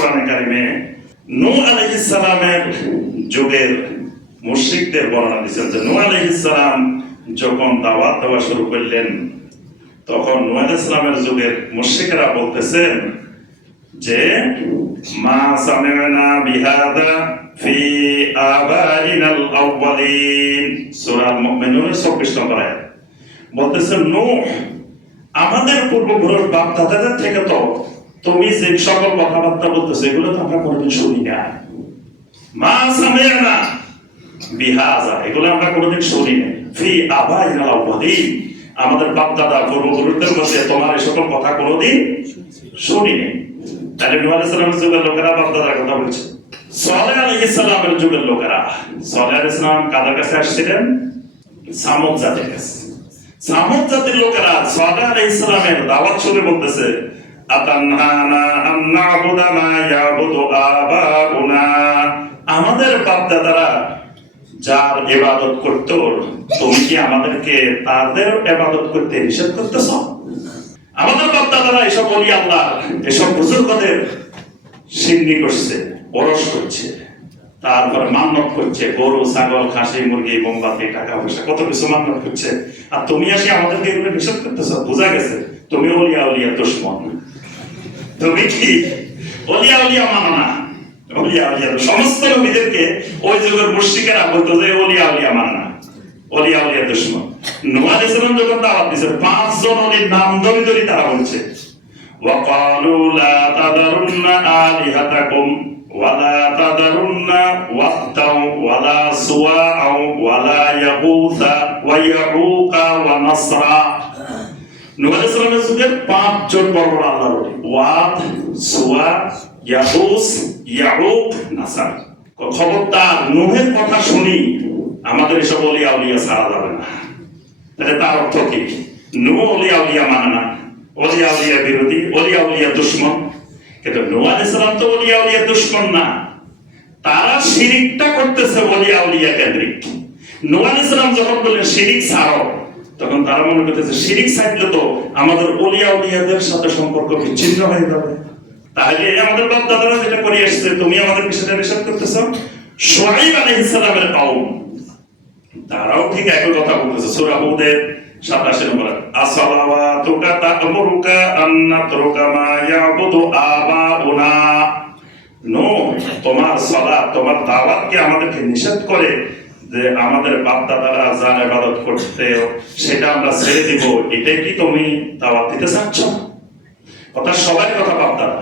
কোরআনে কারিমে নূহ আলাইহিস সালামের যুগের মুশরিকদের বর্ণনা দিয়েছেন যে নূহ আলাইহিস সালাম যখন দাওয়াত দেওয়া শুরু করলেন, তখন নূহ আলাইহিস সালামের যুগের মুশরিকরা বলতেছেন যে, মা সামি'না বিহাদা ফি আবাইনাল আউয়ালিন সূরা মুমিনুনের 24 নম্বর আয়াত। বলতেছে নূহ, আমাদের পূর্বপুরুষ বাপ দাদাদের থেকে তো তুমি যে সকল কথাবার্তা বলতেছো, এগুলো তো আমরা কোনোদিন শুনি না মা সামি'না বিহাজা, এগুলো আমরা কোনোদিন শুনি না ফি আমাদের পূর্বপুরুষদের মধ্যে তোমার এই সকল কথা কোনোদিন শুনিনি তাহলে যুগের লোকেরা বাপ দাদার কথা বলছে। সালেহ আলাইহিস সালামের যুগের লোকেরা, সালেহ আলাইহিস সালাম কাদের কাছে আসছিলেন? সামুদ জাতির কাছে। জাতির লোকেরা সালেহ আলাইহিস সালামের দাওয়াত শুনে বলতেছে আতানহানা আন না'বুদা আমাদের যার ইবাদত করতো, তুমি কি আমাদেরকে তাদের ইবাদত করতে নিষেধ করতেছ? আমাদের বাপ দাদারা এসব বলি আল্লাহ, এসব বুজুর্গদের সিন্নি করছে, ওরস করছে, তারপর মান্নত করছে, গরু, ছাগল, খাসি, মুরগি, মোমবাতি, টাকা পয়সা, কত কিছু মান্নত করছে। আর তুমি আসি আমাদেরকে এগুলো নিষেধ করতেছ? বোঝা গেছে, তুমি অলিয়া উলিয়া দুশ্মন। তুমি কি অলিয়া উলিয়া মানো না অলিয়া উলিয়া সমস্ত নবীদেরকে ওই যুগের মুশরিকেরা বলতো যে অলিয়া উলিয়া মানে না অলিয়া উলিয়া দুশ্মন নূহ আলাইহিস সালাম যখন দাওয়াত দিয়েছে পাঁচজন অলির নাম ধরে ধরে তারা বলছে وقالوا لا تذرن آلهتكم ولا تذرن ودا ولا سواعا ولا يغوث ويعوق ونصرا আলাইহিস যুগের পাঁচজন বড় আল্লাহর ওলি ওয়াদ, সুয়া ইয়াহুস ইয়াউক নাসার। খবরদার, নূহের কথা শুনি, আমাদের এসব অলিয়া উলিয়া ছাড়া যাবে না। তাহলে তার অর্থ কি? নূহ অলিয়া উলিয়া মানে না। অলিয়া বিরোধী, অলিয়া উলিয়া দুশ্মন। কিন্তু নূহ আলাইহিস সালাম তো অলিয়া উলিয়া দুশ্মন না। তারা শিরিকটা করতেছে অলিয়া উলিয়া কেন্দ্রিক। নূহ আলাইহিস সালাম যখন বললেন, শিরিক ছাড়ো। তখন তারা মনে করতেছে, শিরিক ছাড়লে তো আমাদের অলিয়া উলিয়াদের সাথে সম্পর্ক বিচ্ছিন্ন হয়ে যাবে। তাহলে আমাদের বাপ দাদারা যেটা করে এসেছে, তুমি আমাদেরকে সেটা নিষেধ করতেছ? সোহাইব আলাইহিস সালামের কওম তারাও ঠিক একই কথা বলতেছে, সূরা হুদের 27 নম্বর আসসালাওয়াতুকা তা'মুরুকা আন নাতরুকা মা ইয়াবুদু আবাউনা। নো, তোমার সালাত, তোমার দাওয়াত কি আমাদেরকে নিষেধ করে? যে আমাদের বাপ দাদারা যার ইবাদত করতে সেটা আমরা ছেড়ে দিব। এটাই কি তুমি দাওয়াত দিতে চাচ্ছ? কথা সবাই কথা বাপ দাদা